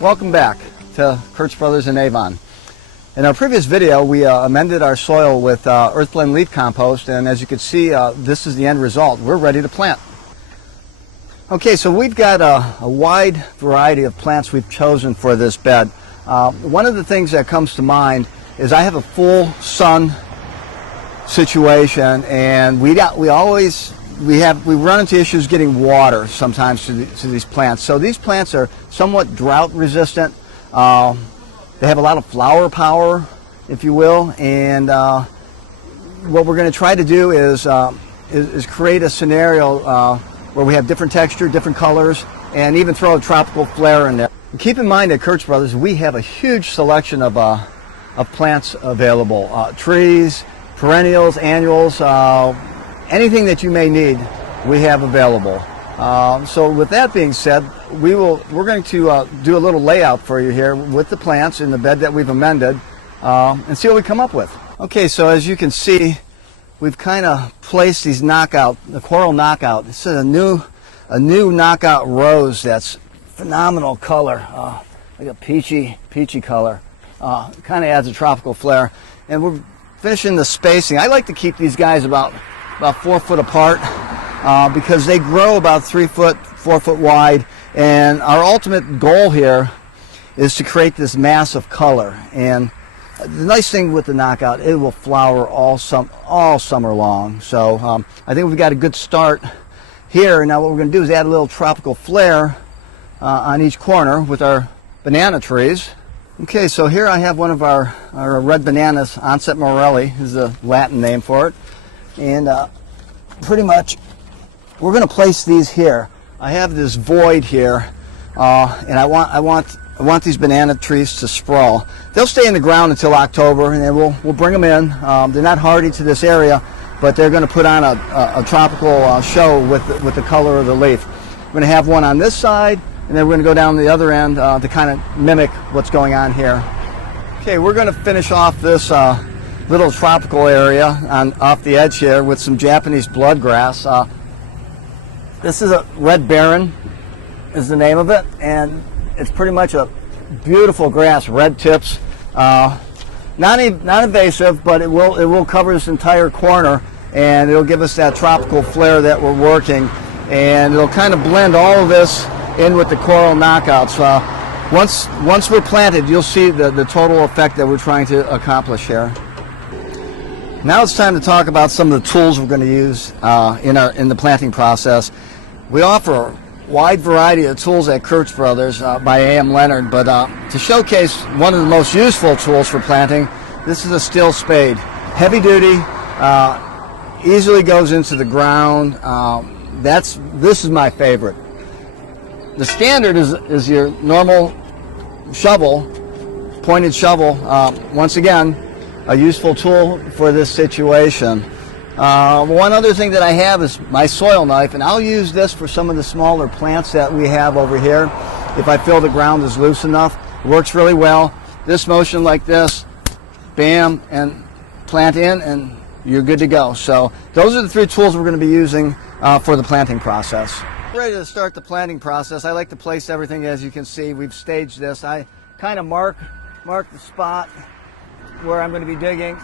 Welcome back to Kurtz Brothers in Avon. In our previous video, we amended our soil with earth blend leaf compost, and as you can see, this is the end result. We're ready to plant. Okay, so we've got a wide variety of plants we've chosen for this bed. One of the things that comes to mind is I have a full sun situation, and we run into issues getting water sometimes to these plants. So these plants are somewhat drought resistant. They have a lot of flower power, if you will, and what we're going to try to do is create a scenario where we have different texture, different colors, and even throw a tropical flair in there. And keep in mind at Kurtz Brothers, we have a huge selection of plants available. Trees, perennials, annuals, anything that you may need, we have available. So with that being said, we're going to do a little layout for you here with the plants in the bed that we've amended and see what we come up with. Okay, so as you can see, we've kind of placed these the coral knockout. This is a new knockout rose that's phenomenal color, like a peachy color. Kind of adds a tropical flair. And we're finishing the spacing. I like to keep these guys about 4 foot apart because they grow about 3 foot, 4 foot wide. And our ultimate goal here is to create this mass of color. And the nice thing with the knockout, it will flower all summer long. So I think we've got a good start here. Now what we're going to do is add a little tropical flair on each corner with our banana trees. Okay, so here I have one of our red bananas, Onset Morelli is the Latin name for it. And pretty much we're going to place these here. I have this void here, and I want these banana trees to sprawl. They'll stay in the ground until October, and then we'll bring them in. They're not hardy to this area, but they're going to put on a tropical show with the color of the leaf. We're going to have one on this side, and then we're going to go down the other end to kind of mimic what's going on here. Okay, we're going to finish off this little tropical area off the edge here with some Japanese bloodgrass. This is a red barren, is the name of it, and it's pretty much a beautiful grass, red tips. Not invasive, but it will cover this entire corner, and it'll give us that tropical flair that we're working, and it'll kind of blend all of this in with the coral knockouts. Once we're planted, you'll see the total effect that we're trying to accomplish here. Now it's time to talk about some of the tools we're going to use in the planting process. We offer a wide variety of tools at Kurtz Brothers by A.M. Leonard, but to showcase one of the most useful tools for planting, this is a steel spade. Heavy duty, easily goes into the ground. This is my favorite. The standard is your normal shovel, pointed shovel. Once again, a useful tool for this situation. One other thing that I have is my soil knife, and I'll use this for some of the smaller plants that we have over here. If I feel the ground is loose enough, it works really well. This motion like this, bam, and plant in, and you're good to go. So those are the 3 tools we're going to be using for the planting process. Ready to start the planting process. I like to place everything. As you can see, we've staged this. I kind of mark the spot where I'm going to be digging,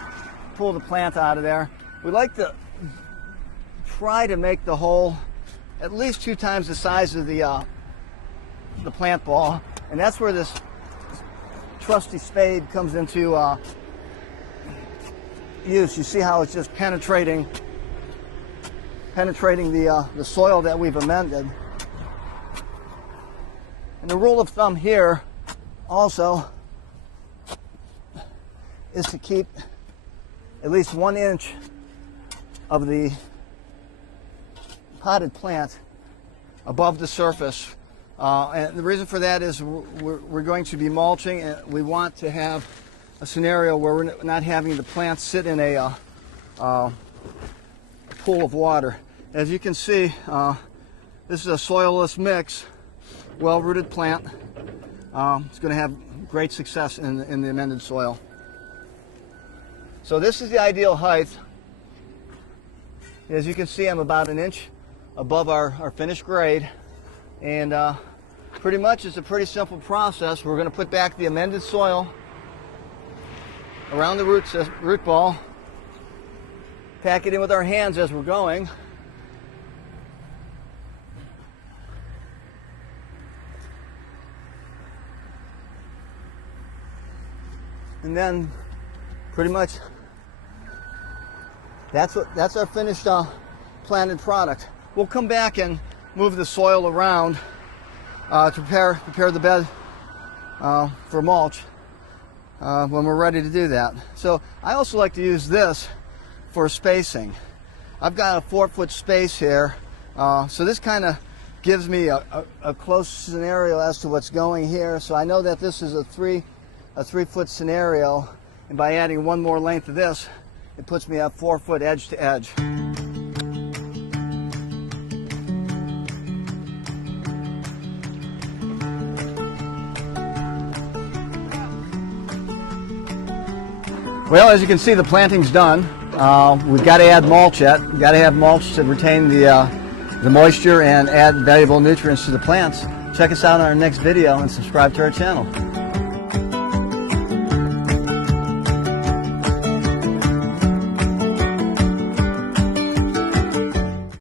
pull the plant out of there. We like to try to make the hole at least 2 times the size of the plant ball, and that's where this trusty spade comes into use. You see how it's just penetrating the soil that we've amended. And the rule of thumb here also is to keep at least 1 inch of the potted plant above the surface. And the reason for that is we're going to be mulching, and we want to have a scenario where we're not having the plant sit in a pool of water. As you can see, this is a soilless mix, well-rooted plant. It's going to have great success in the amended soil. So this is the ideal height. As you can see, I'm about 1 inch above our finished grade, and pretty much it's a pretty simple process. We're going to put back the amended soil around the root ball, pack it in with our hands as we're going. And then pretty much that's our finished planted product. We'll come back and move the soil around to prepare the bed for mulch when we're ready to do that. So I also like to use this for spacing. I've got a 4-foot space here, so this kind of gives me a close scenario as to what's going here. So I know that this is a 3-foot scenario, and by adding one more length of this, it puts me at 4 foot edge to edge. Well, as you can see, the planting's done. We've got to add mulch yet. We've got to have mulch to retain the moisture and add valuable nutrients to the plants. Check us out on our next video and subscribe to our channel.